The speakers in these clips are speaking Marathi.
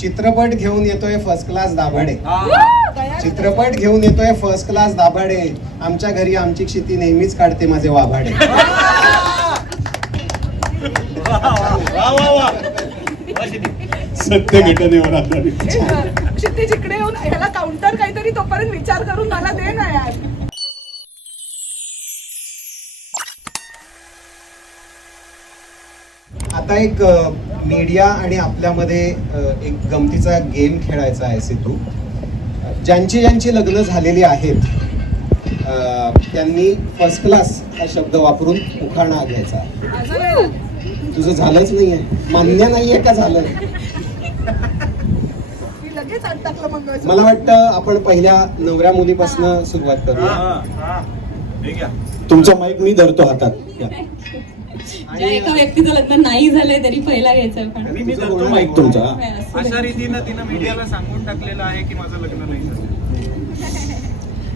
चित्रपट घेऊन येतोय फर्स्ट क्लास दाभाडे. चित्रपट घेऊन येतोय फर्स्ट क्लास दाभाडे. आमच्या घरी आमची क्षिती नेहमीच काढते माझे वाभाडे. सत्य घटनेवर आधारित. क्षितिज इकडे येऊन ह्याला काउंटर काहीतरी तोपर्यंत विचार करून मला दे ना यार. आता एक मीडिया आणि आपल्यामध्ये एक गमतीचा गेम खेळायचा आहे सिद्धू. ज्यांची ज्यांची लग्न झालेली आहेत त्यांनी फर्स्ट क्लास हा शब्द वापरून उखाणा घ्यायचा. तुझं झालंच नाहीये. मान्य नाहीये का झालं. मला वाटतं आपण पहिल्या नवऱ्या मुलीपासून सुरुवात करूया. तुमचा माईक मी धरतो हातात. ज्या एका व्यक्तीचं लग्न नाही झालंय तरी पहिला घ्यायचं पण. मी धरतो माईक तुमचा. असं अशा रीतीनं तिनं मीडियाला सांगून टाकलेलं आहे की माझं लग्न नाही झालं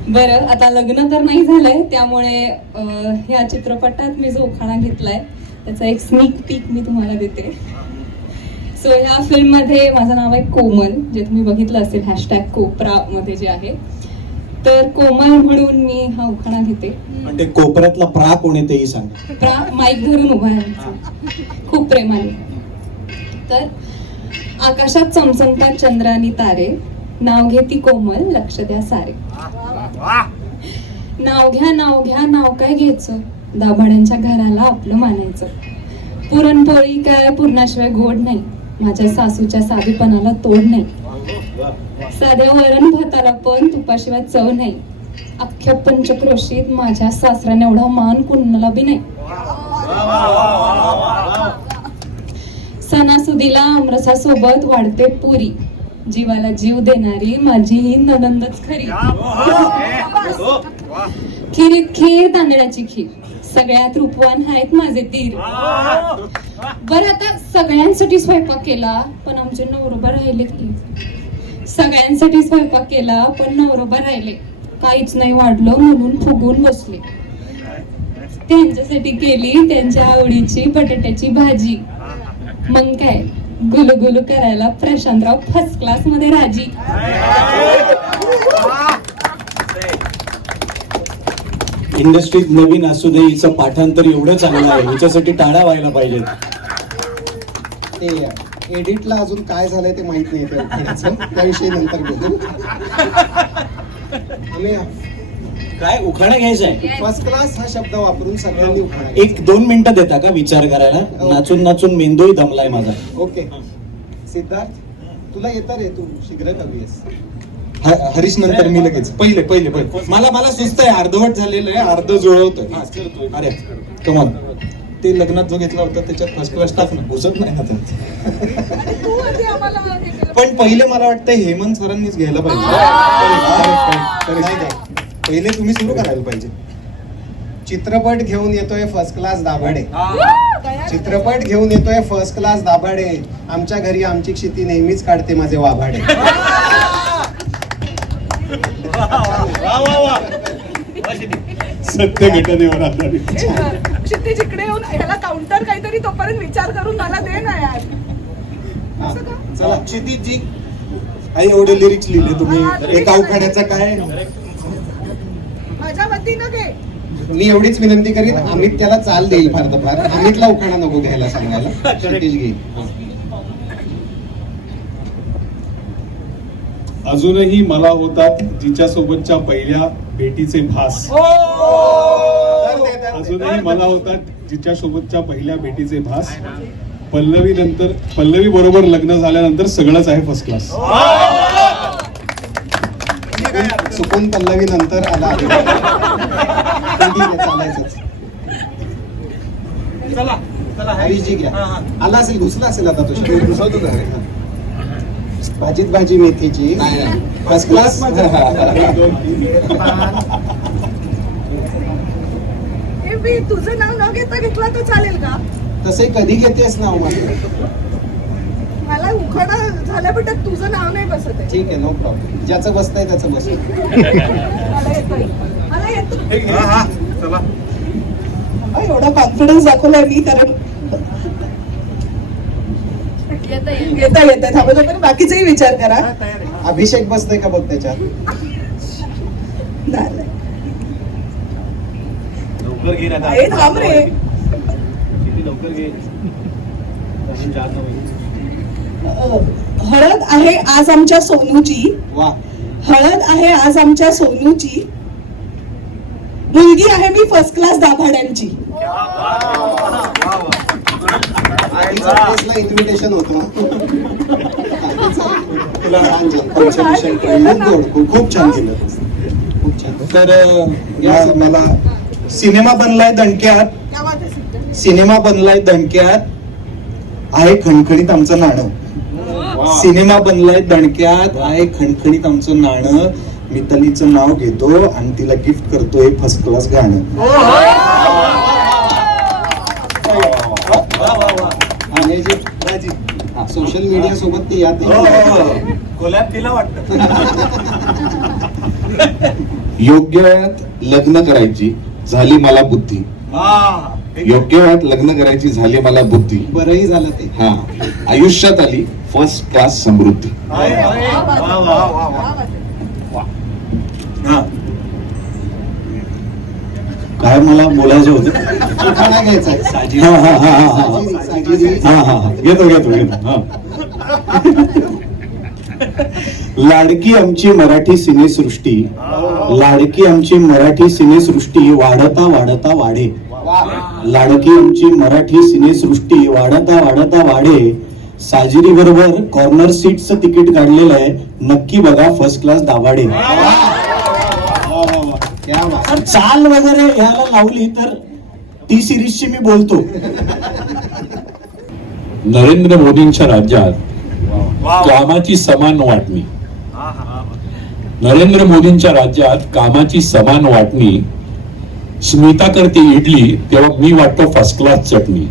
बरं आता लग्न तर नाही झालंय त्यामुळे अं, ह्या चित्रपटात मी जो उखाणा घेतलाय त्याचा एक स्निक पीक मी तुम्हाला देते. सो ह्या फिल्ममध्ये माझं नाव आहे कोमल जे तुम्ही बघितलं असेल हॅशटॅग कोपरा मध्ये जे आहे. तर कोमल म्हणून मी हा उखाणा घेते. आणि ते कोपऱ्यातला प्रा कोण आहे तेही सांगा. प्रा माईक धरून उभा राहायचं खूप प्रेमाने. तर आकाशात चमचमतात चंद्रानी तारे. नाव घेती कोमल लक्ष द्या सारे. नाव घ्या नाव घ्या नाव काय घ्यायचं? दाभाड्यांच्या घराला आपलं मानायचं. पुरणपोळी काय पुरणाशिवाय गोड नाही. माझ्या सासूच्या साधेपणाला तोड नाही. साध्या वरण भाताला पण तुपाशिवाय चव नाही. अख्ख्या पंचक्रोशीत माझ्या सासऱ्याने एवढा मान कुणाला बी नाही. सणासुदीला आमरसासोबत वाढते पुरी. जीवाला जीव देणारी माझी ही ननंदच खरी. खिरीत खीर तांदळाची खीर. सगळ्यात रूपवान आहेत माझे तीर. बरं आता सगळ्यांसाठी स्वयंपाक केला पण आमचे नवरोबा राहिले की सगळ्यांसाठी स्वयंपाक केला पण नवरोबा राहिले. काहीच नाही वाढलं म्हणून फुगून बसले. त्यांच्यासाठी केली त्यांच्या आवडीची बटाट्याची भाजी. मग काय? गुलू गुलू करायला प्रशांतराव फर्स्ट क्लासमध्ये राजी. इंडस्ट्रीत नवीन असू दे हिचं पाठांतर एवढं चांगलं आहे. हिच्यासाठी टाळ्या व्हायला पाहिजेत. ते एडिटला अजून काय झालंय ते माहीत नाही. त्याविषयी नंतर बोलू. आम्ही काय उखाणा घ्यायचा आहे? फर्स्ट क्लास हा शब्द वापरून सगळ्यांनी उखाणा घ्यायचा. एक दोन मिनिटं देता का विचार करायला? नाचून नाचून मेंदूही दमलाय माझा. ओके. सिद्धार्थ तुला येतं रे तू शीघ्र कवी आहेस ह- हरीश नंतर मी लगेच. पहिले पहिले पहिले. मला मला सुस्त आहे अर्धवट झालेलं आहे अर्ध जुळवतोय. अरे कमाल ते लग्नात जो घेतला होता त्याच्यात फर्स्ट क्लास टाक ना घुसत नाही ना. पण पहिले मला वाटतं हेमंत सरांनीच घ्यायला पाहिजे. पहिले तुम्ही सुरू करायला पाहिजे. चित्रपट घेऊन येतोय फर्स्ट क्लास दाभाडे. चित्रपट घेऊन येतोय फर्स्ट क्लास दाभाडे. आमच्या घरी आमची क्षिती नेहमीच काढते माझे वाभाडे. सत्य घटनेवर आधारित. क्षितिज इकडे येऊन ह्याला काउंटर काहीतरी तोपर्यंत विचार करून मला दे ना यार. हा, असं का? चला क्षितिजी आई एवढे लिरिक्स लिहिले तुम्ही. एका उखाण्याचा काय? माझ्या वतीनं घे. मी एवढीच विनंती करीन अमित त्याला चाल देईल फार तर फार. अमितला उखाणा नको घ्यायला सांगायला. क्षितिज घेईल अजूनही मला होतात जिच्या सोबतच्या पहिल्या भेटीचे भास. अजूनही मला होतात जिच्या सोबतच्या पहिल्या भेटीचे भास. पल्लवी नंतर पल्लवी बरोबर लग्न झाल्यानंतर सगळंच आहे फर्स्ट क्लास चुकून पल्लवी नंतर आला. चालायचंच. हा, हा. आला असेल घुसला असेल आता तो. घुसवतो का रे? भाजीत भाजी मेथीची. फर्स्ट क्लास मी तुझं नाव न घेता घेतला तर चालेल का? तसे कधी घेतेस नाव माझं मला झाल्या पण त्यात तुझं नाव नाही बसत आहे. ठीक आहे नो प्रॉब्लेम ज्याचं बसतंय त्याचं बस मला येतोय. मला येतो हा, हा, चला. एवढा कॉन्फिडन्स दाखवलाय मी कारण येता येत थांबा तोपर्यंत बाकीचाही विचार करा. अभिषेक बसतोय का बघ त्याच्यात? नाही. लवकर घे ना ए, थांब रे. किती लवकर घे. हळद आहे आज आमच्या सोनूची. हळद आहे आज आमच्या सोनूची. मुलगी आहे मी फर्स्ट क्लास दाभाड्यांची. इन्व्हिटेशन होतं. खूप छान केलं. खूप छान. तर मला सिनेमा बनलाय दणक्यात. सिनेमा? बनलाय दणक्यात. आहे खणखणीत आमचं नाणं. सिनेमा बनलाय दणक्यात. आहे खणखणीत आमचं नाणं. मितालीचं नाव घेतो आणि तिला गिफ्ट करतो हे फर्स्ट क्लास गाणं आणि जे सोशल मीडिया सोबत ती याद कोल्यात तिला वाटतं. योग्य वयात लग्न करायची. झाली मला बुद्धी. योग्य वयात लग्न करायची झाली मला बुद्धी. बरंही झालं ते. हा. आयुष्यात आली फर्स्ट क्लास समृद्धी. हा. काय मला बोलायचं होतं. हा हा हा हा हा. हा हा हा. घेतो घेतो घेतो. हा. लाडकी आमची मराठी सिनेसृष्टी. लाडकी आमची मराठी सिनेसृष्टी वाढता वाढता वाढे. लाडकी आमची मराठी सिनेसृष्टी वाढता वाढता वाढे. साजिरी बरोबर कॉर्नर सीटचं तिकीट काढलेलं आहे. नक्की बघा फर्स्ट क्लास दाभाडे. चाल वगैरे ह्याला लावली तर टी सिरीजची मी बोलतो. नरेंद्र मोदींच्या राज्यात कामाची समान वाटणी. नरेंद्र मोदींच्या राज्यात कामाची समान वाटणी स्मिता करते इडली तेव्हा मी वाटतो फर्स्ट क्लास चटणी.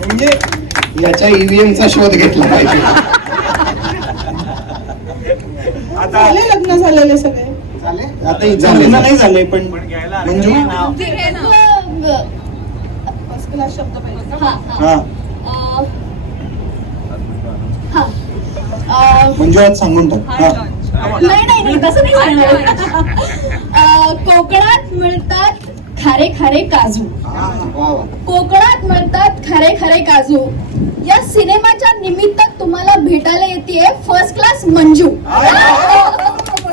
म्हणजे याच्या ईव्हीएम चा शोध घेतला पाहिजे. झाले लग्न झालेले सगळे? झाले? आता ही लग्न झाले नाही झाले पण पण घ्यायला मंजू? फर्स्ट क्लास शब्द पाहिजे. हा मंजू आज सांगून टाक. हा. नाही नाही नाही तसं नाही सांगणार. कोकणात मिळतात खारे खारे काजू. कोकणात मिळतात खरे खरे काजू. या सिनेमाच्या निमित्त तुम्हाला भेटायला येते फर्स्ट क्लास मंजू.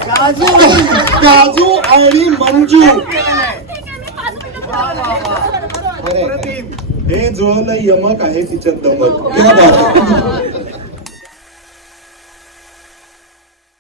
काजू काजू आणि मंजू. हे जुळवलं यमक आहे तिच्यात दमक.